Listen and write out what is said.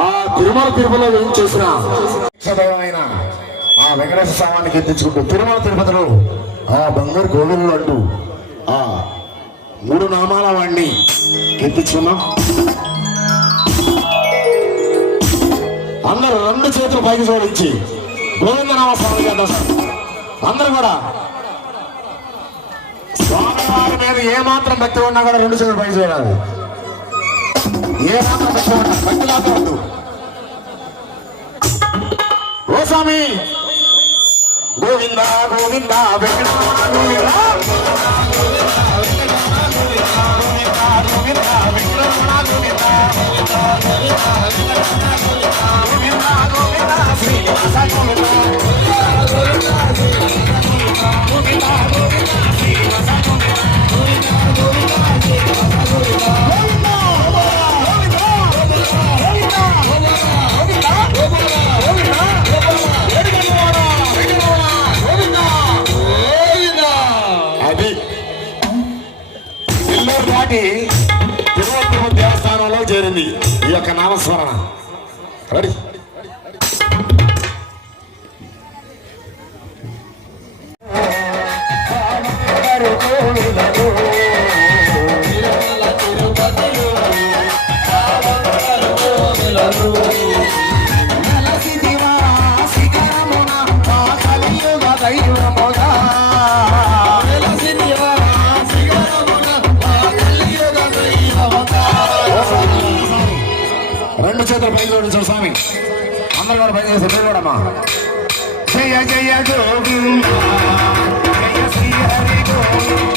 ఆ తిరుపతిలో వేయించేసిన ఆయన ఆ వెంకటేశ్వర స్వామికి ఎత్తించుకుంటూ తిరుపతిలో ఆ బంగారు గోవిందులు అంటూ ఆ 3 నామాల వాడిని ఎత్తించుకున్నాం. అందరూ 2 చేతులు పైకి జోడించి గోవిందనామ స్వామికి అంటారు సార్. అందరూ కూడా స్వామివారి మీద ఏమాత్రం భక్తి ఉన్నా కూడా 2 చేతులు పైకి చేయాలి. ఏమాత్రం భక్తి ఉన్నా భక్తి లాగా వద్దు. ఓ స్వామి గోవింద గోవింద వెంకటరమణ గోవింద తిరుపతి దేవస్థానంలో చేరింది ఈ యొక్క నామస్మరణ. రెడీ చేతులు పైకి జోడించారు స్వామి. అందరూ కూడా పని చేస్తారు. మీరు కూడా జయ జయ గోవింద జయ శ్రీ హరి గోవింద